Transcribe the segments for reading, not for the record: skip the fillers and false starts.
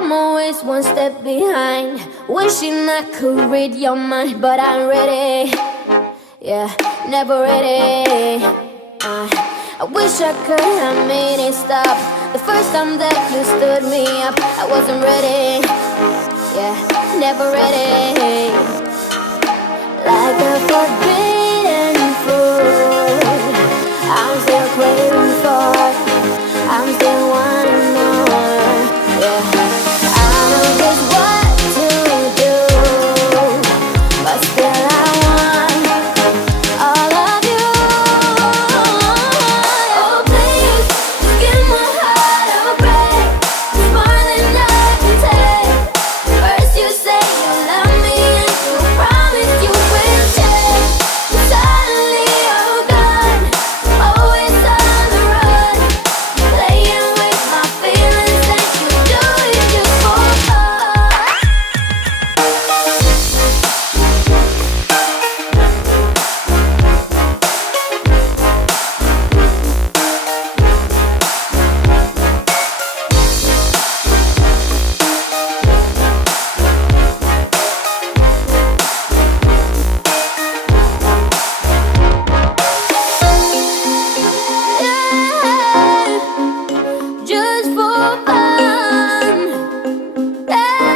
I'm always one step behind, wishing I could read your mind, but I'm ready. Yeah, never ready. I wish I could have made it stop the first time that you stood me up. I wasn't ready. Yeah, never ready. Like a forbidden fruit, I'm still craving for, I'm still wanting more. Yeah, I know just what to do, but still I want all of you. Oh please, just give my heart a break. It's more than I can take. First you say you love me and you promise you will change, but suddenly you're gone, always on the run, playing with my feelings and you do it just for fun. Yeah, just for fun. Hey,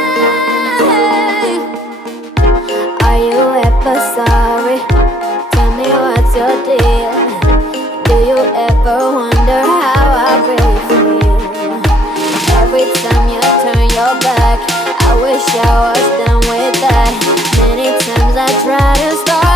are you ever sorry? Tell me what's your deal. Do you ever wonder how I really feel? Every time you turn your back, I wish I was done with that. Many times I try to start